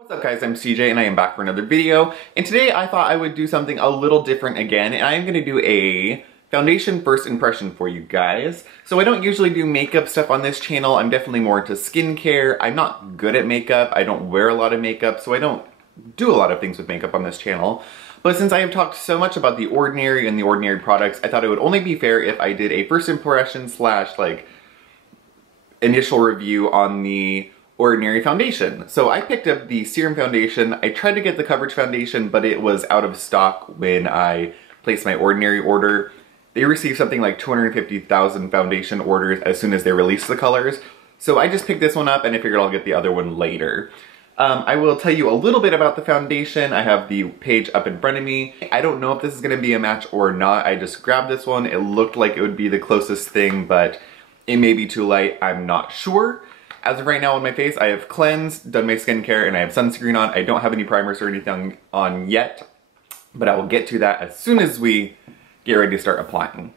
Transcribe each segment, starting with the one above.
What's up guys, I'm CJ and I am back for another video, and today I thought I would do something a little different again, and I'm going to do a foundation first impression for you guys. So I don't usually do makeup stuff on this channel. I'm definitely more into skincare. I'm not good at makeup. I don't wear a lot of makeup, so I don't do a lot of things with makeup on this channel. But since I have talked so much about The Ordinary and The Ordinary products, I thought it would only be fair if I did a first impression slash like initial review on the Ordinary foundation. So I picked up the Serum Foundation. I tried to get the Coverage Foundation, but it was out of stock when I placed my Ordinary order. They received something like 250,000 foundation orders as soon as they released the colors. So I just picked this one up and I figured I'll get the other one later. I will tell you a little bit about the foundation. I have the page up in front of me. I don't know if this is gonna be a match or not. I just grabbed this one. It looked like it would be the closest thing, but it may be too light. I'm not sure. As of right now on my face, I have cleansed, done my skincare, and I have sunscreen on. I don't have any primers or anything on yet, but I will get to that as soon as we get ready to start applying.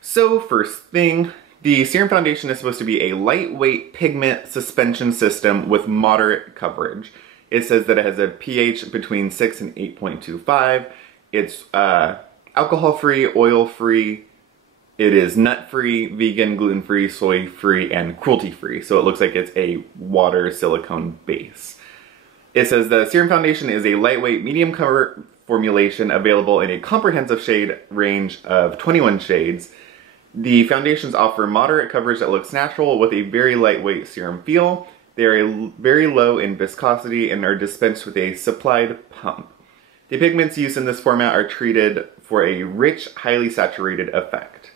So first thing, the Serum Foundation is supposed to be a lightweight pigment suspension system with moderate coverage. It says that it has a pH between 6 and 8.25. It's alcohol-free, oil-free. It is nut-free, vegan, gluten-free, soy-free, and cruelty-free. So it looks like it's a water silicone base. It says the Serum Foundation is a lightweight, medium cover formulation available in a comprehensive shade range of 21 shades. The foundations offer moderate coverage that looks natural with a very lightweight serum feel. They are very low in viscosity and are dispensed with a supplied pump. The pigments used in this format are treated for a rich, highly saturated effect.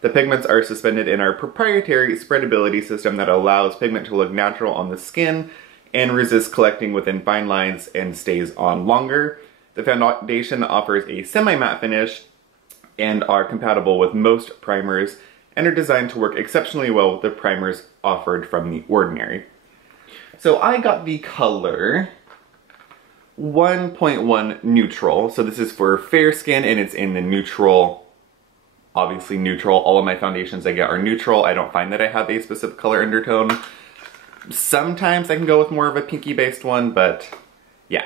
The pigments are suspended in our proprietary spreadability system that allows pigment to look natural on the skin and resists collecting within fine lines and stays on longer. The foundation offers a semi-matte finish and are compatible with most primers and are designed to work exceptionally well with the primers offered from The Ordinary. So I got the color 1.1 Neutral. So this is for fair skin and it's in the neutral. Obviously neutral. All of my foundations I get are neutral. I don't find that I have a specific color undertone. Sometimes I can go with more of a pinky based one, but yeah.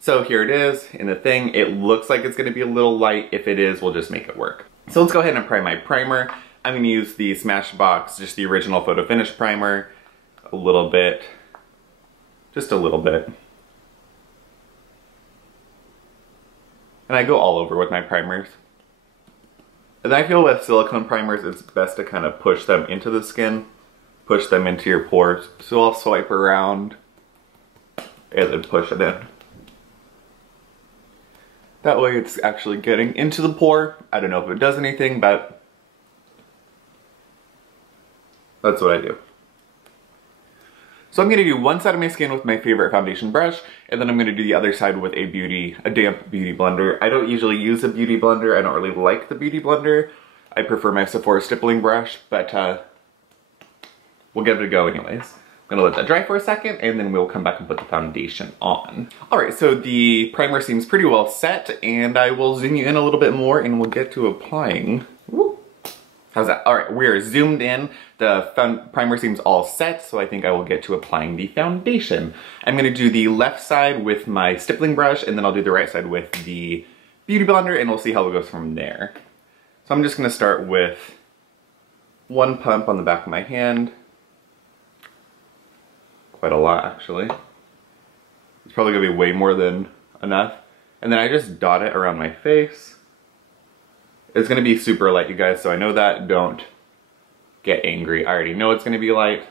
So here it is in the thing. It looks like it's going to be a little light. If it is, we'll just make it work. So let's go ahead and apply my primer. I'm going to use the Smashbox, just the original Photo Finish primer. A little bit. Just a little bit. And I go all over with my primers. And I feel with silicone primers, it's best to kind of push them into the skin, push them into your pores. So I'll swipe around and then push it in. That way it's actually getting into the pore. I don't know if it does anything, but that's what I do. So I'm going to do one side of my skin with my favorite foundation brush, and then I'm going to do the other side with a damp beauty blender. I don't usually use a beauty blender. I don't really like the beauty blender. I prefer my Sephora stippling brush, but we'll give it a go anyways. I'm going to let that dry for a second, and then we'll come back and put the foundation on. Alright, so the primer seems pretty well set, and I will zoom you in a little bit more, and we'll get to applying. Woo. How's that? Alright, we're zoomed in. The primer seems all set, so I think I will get to applying the foundation. I'm going to do the left side with my stippling brush, and then I'll do the right side with the beauty blender, and we'll see how it goes from there. So I'm just going to start with one pump on the back of my hand. Quite a lot, actually. It's probably going to be way more than enough. And then I just dot it around my face. It's going to be super light, you guys, so I know that. Don't get angry. I already know it's going to be light,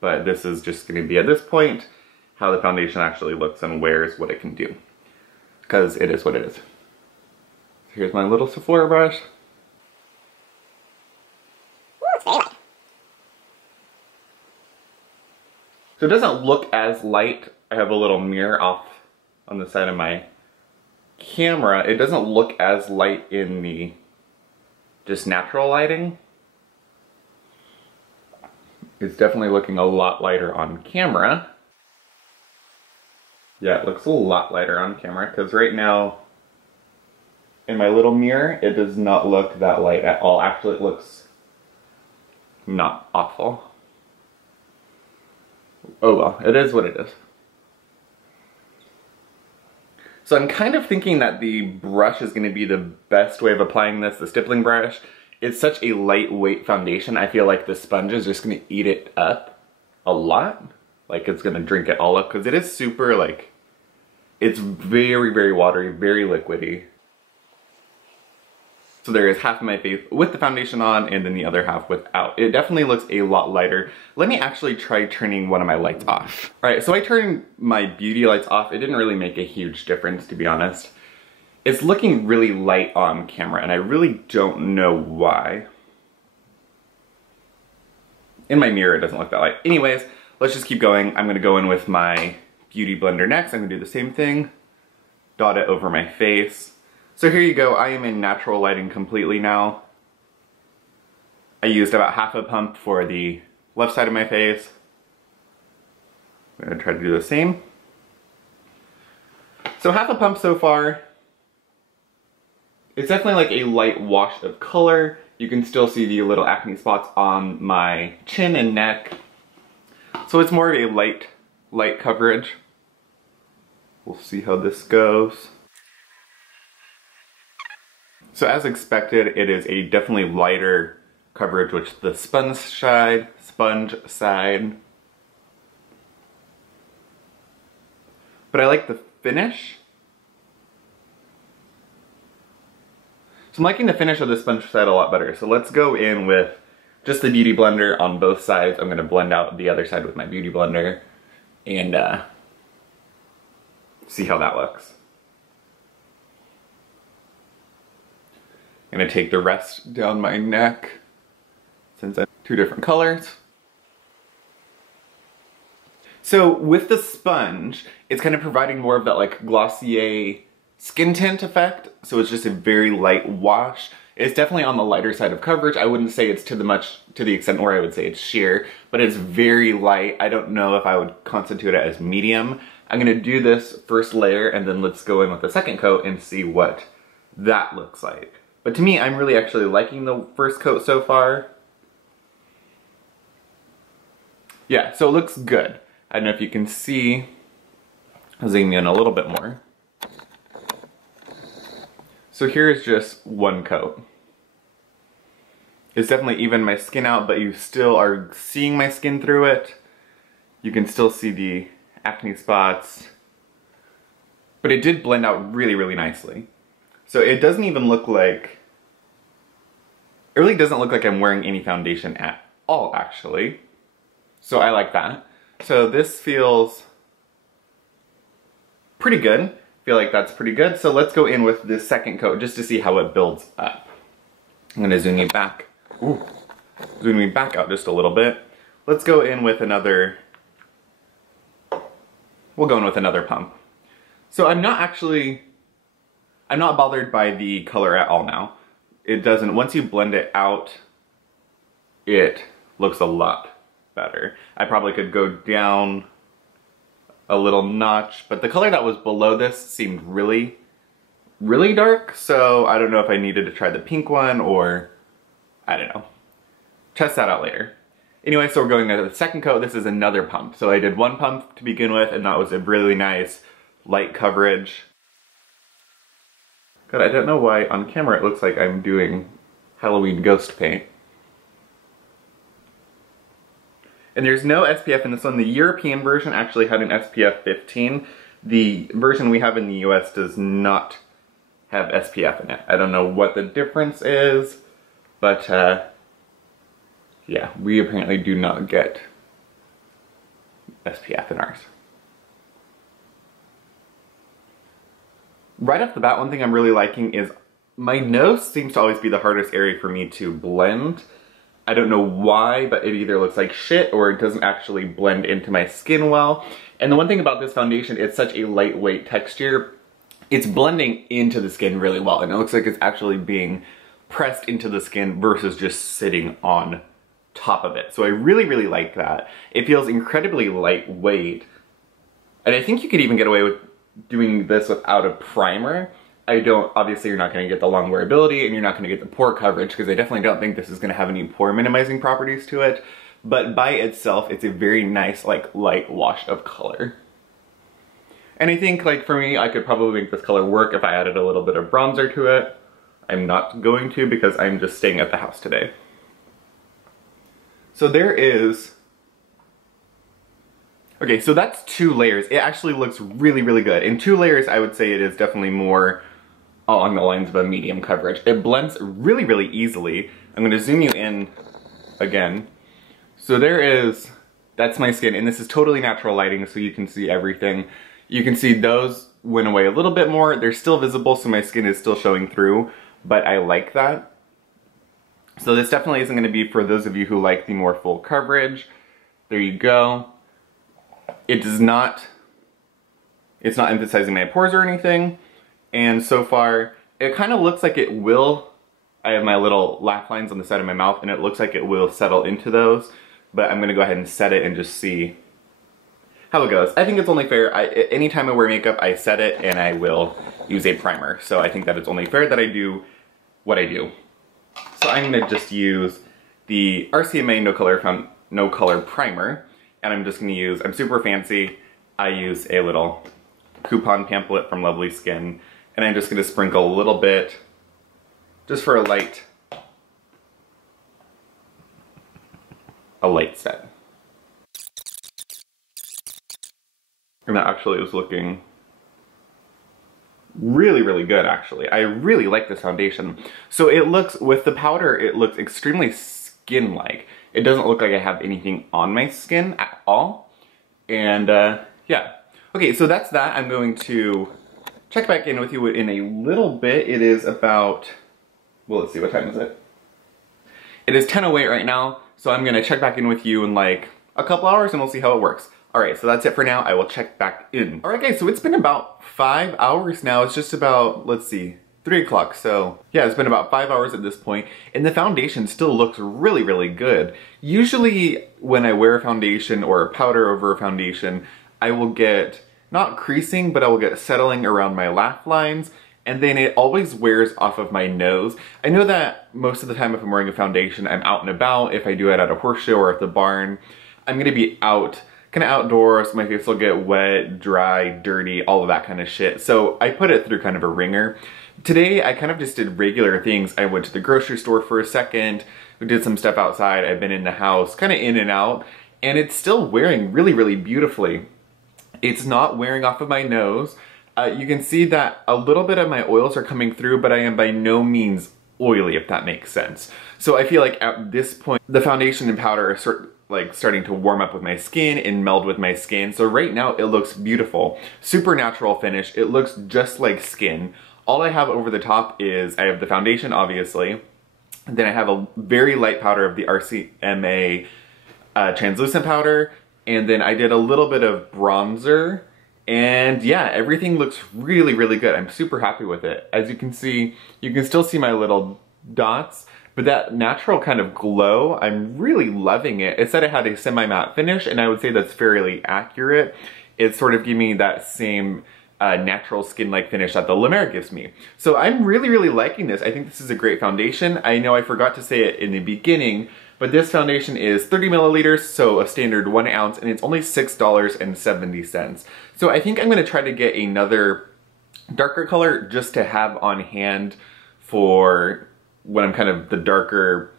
but this is just going to be, at this point, how the foundation actually looks and wears what it can do. Because it is what it is. So here's my little Sephora brush. Ooh, it's very light. So it doesn't look as light. I have a little mirror off on the side of my camera. It doesn't look as light in the just natural lighting. It's definitely looking a lot lighter on camera. Yeah, it looks a lot lighter on camera because right now in my little mirror, it does not look that light at all. Actually, it looks not awful. Oh well, it is what it is. So I'm kind of thinking that the brush is gonna be the best way of applying this, the stippling brush. It's such a lightweight foundation, I feel like the sponge is just gonna eat it up a lot. Like it's gonna drink it all up, because it is super like, it's very, very watery, very liquidy. So there is half of my face with the foundation on and then the other half without. It definitely looks a lot lighter. Let me actually try turning one of my lights off. All right, so I turned my beauty lights off. It didn't really make a huge difference, to be honest. It's looking really light on camera and I really don't know why. In my mirror, it doesn't look that light. Anyways, let's just keep going. I'm gonna go in with my beauty blender next. I'm gonna do the same thing. Dot it over my face. So here you go, I am in natural lighting completely now. I used about half a pump for the left side of my face. I'm gonna try to do the same. So half a pump so far. It's definitely like a light wash of color. You can still see the little acne spots on my chin and neck. So it's more of a light coverage. We'll see how this goes. So as expected, it is a definitely lighter coverage, which the sponge side. But I like the finish. So I'm liking the finish of the sponge side a lot better. So let's go in with just the beauty blender on both sides. I'm gonna blend out the other side with my beauty blender and see how that looks. I'm gonna take the rest down my neck since I have two different colors. So with the sponge, it's kind of providing more of that like Glossier skin tint effect. So it's just a very light wash. It's definitely on the lighter side of coverage. I wouldn't say it's to the extent where I would say it's sheer, but it's very light. I don't know if I would constitute it as medium. I'm gonna do this first layer and then let's go in with the second coat and see what that looks like. But to me, I'm really actually liking the first coat so far. Yeah, so it looks good. I don't know if you can see. I'll zoom in a little bit more. So here's just one coat. It's definitely evened my skin out, but you still are seeing my skin through it. You can still see the acne spots. But it did blend out really, really nicely. So it doesn't even look like, it really doesn't look like I'm wearing any foundation at all, actually. So I like that. So this feels pretty good. I feel like that's pretty good. So let's go in with this second coat just to see how it builds up. I'm gonna zoom you back. Ooh, zoom me back out just a little bit. Let's go in with another, we'll go in with another pump. So I'm not bothered by the color at all now. It doesn't, once you blend it out, it looks a lot better. I probably could go down a little notch, but the color that was below this seemed really, really dark, so I don't know if I needed to try the pink one or, I don't know. Test that out later. Anyway, so we're going to the second coat. This is another pump. So I did one pump to begin with, and that was a really nice light coverage. God, I don't know why on camera it looks like I'm doing Halloween ghost paint. And there's no SPF in this one. The European version actually had an SPF 15. The version we have in the US does not have SPF in it. I don't know what the difference is, but yeah, we apparently do not get SPF in ours. Right off the bat, one thing I'm really liking is my nose seems to always be the hardest area for me to blend. I don't know why, but it either looks like shit or it doesn't actually blend into my skin well. And the one thing about this foundation, it's such a lightweight texture. It's blending into the skin really well, and it looks like it's actually being pressed into the skin versus just sitting on top of it. So I really, really like that. It feels incredibly lightweight. And I think you could even get away with doing this without a primer. Obviously you're not gonna get the long wearability and you're not gonna get the pore coverage, because I definitely don't think this is gonna have any pore minimizing properties to it. But by itself, it's a very nice, like, light wash of color. And I think, like, for me, I could probably make this color work if I added a little bit of bronzer to it. I'm not going to because I'm just staying at the house today. So there is... Okay, so that's 2 layers. It actually looks really, really good. In 2 layers, I would say it is definitely more along the lines of a medium coverage. It blends really, really easily. I'm gonna zoom you in again. So there is... That's my skin, and this is totally natural lighting, so you can see everything. You can see those went away a little bit more. They're still visible, so my skin is still showing through, but I like that. So this definitely isn't gonna be for those of you who like the more full coverage. There you go. It's not emphasizing my pores or anything, and so far, it kind of looks like it will. I have my little laugh lines on the side of my mouth, and it looks like it will settle into those. But I'm gonna go ahead and set it and just see how it goes. I think it's only fair. Anytime I wear makeup, I set it and I will use a primer. So I think that it's only fair that I do what I do. So I'm gonna just use the RCMA No Color Primer, and I'm just gonna use, I'm super fancy, I use a little coupon pamphlet from Lovely Skin, and I'm just gonna sprinkle a little bit, just for a light set. And that actually is looking really, really good, actually. I really like this foundation. So it looks, with the powder, it looks extremely skin-like. It doesn't look like I have anything on my skin at all. And yeah. Okay, so that's that. I'm going to check back in with you in a little bit. It is about, well, let's see, what time is it? It is 10:08 right now. So I'm gonna check back in with you in like a couple hours and we'll see how it works. All right, so that's it for now. I will check back in. All right, guys, so it's been about 5 hours now. It's just about, let's see, 3 o'clock. So yeah, it's been about 5 hours at this point, and the foundation still looks really, really good. Usually when I wear a foundation or a powder over a foundation, I will get, not creasing, but I will get settling around my laugh lines, and then it always wears off of my nose. I know that most of the time if I'm wearing a foundation, I'm out and about. If I do it at a horse show or at the barn, I'm gonna be out, kind of outdoors, my face will get wet, dry, dirty, all of that kind of shit. So I put it through kind of a ringer. Today, I kind of just did regular things. I went to the grocery store for a second, we did some stuff outside, I've been in the house, kind of in and out, and it's still wearing really, really beautifully. It's not wearing off of my nose. You can see that a little bit of my oils are coming through, but I am by no means oily, if that makes sense. So I feel like at this point, the foundation and powder are starting to warm up with my skin and meld with my skin. So right now it looks beautiful. Super natural finish. It looks just like skin. All I have over the top is, I have the foundation, obviously. Then I have a very light powder of the RCMA translucent powder. And then I did a little bit of bronzer. And yeah, everything looks really, really good. I'm super happy with it. As you can see, you can still see my little dots, but that natural kind of glow, I'm really loving it. It said it had a semi-matte finish, and I would say that's fairly accurate. It's sort of giving me that same natural skin-like finish that the La Mer gives me. So I'm really, really liking this. I think this is a great foundation. I know I forgot to say it in the beginning, but this foundation is 30 milliliters, so a standard 1 ounce, and it's only $6.70. So I think I'm gonna try to get another darker color just to have on hand for when I'm kind of the darker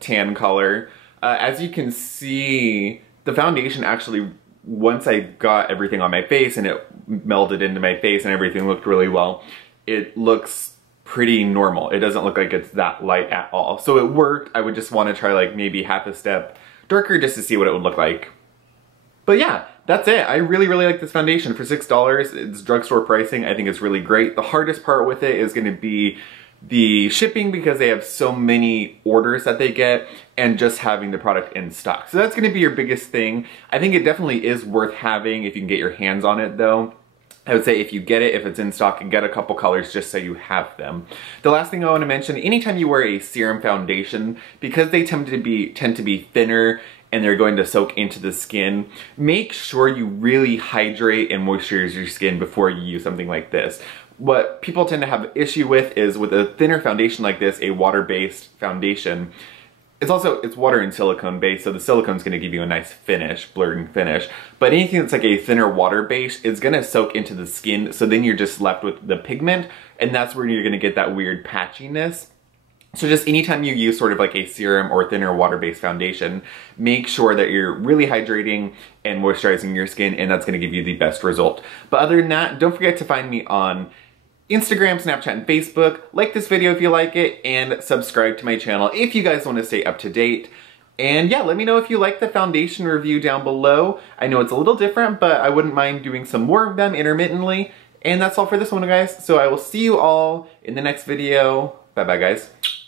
tan color. As you can see, the foundation actually, once I got everything on my face and it melded into my face and everything looked really well, it looks pretty normal. It doesn't look like it's that light at all. So it worked. I would just want to try like maybe half a step darker just to see what it would look like. But yeah, that's it. I really, really like this foundation. For $6, it's drugstore pricing. I think it's really great. The hardest part with it is going to be the shipping, because they have so many orders that they get, and just having the product in stock. So that's going to be your biggest thing. I think it definitely is worth having if you can get your hands on it though. I would say if you get it, if it's in stock, and get a couple colors just so you have them. The last thing I want to mention, anytime you wear a serum foundation, because they tend to be thinner and they're going to soak into the skin, make sure you really hydrate and moisturize your skin before you use something like this. What people tend to have an issue with is with a thinner foundation like this, a water-based foundation, It's water and silicone based, so the silicone's gonna give you a nice finish, blurring finish. But anything that's like a thinner water base is gonna soak into the skin, so then you're just left with the pigment, and that's where you're gonna get that weird patchiness. So just anytime you use sort of like a serum or thinner water-based foundation, make sure that you're really hydrating and moisturizing your skin, and that's gonna give you the best result. But other than that, don't forget to find me on Instagram, Snapchat, and Facebook. Like this video if you like it, and subscribe to my channel if you guys want to stay up to date. And yeah, let me know if you like the foundation review down below. I know it's a little different, but I wouldn't mind doing some more of them intermittently. And that's all for this one, guys. So I will see you all in the next video. Bye-bye, guys.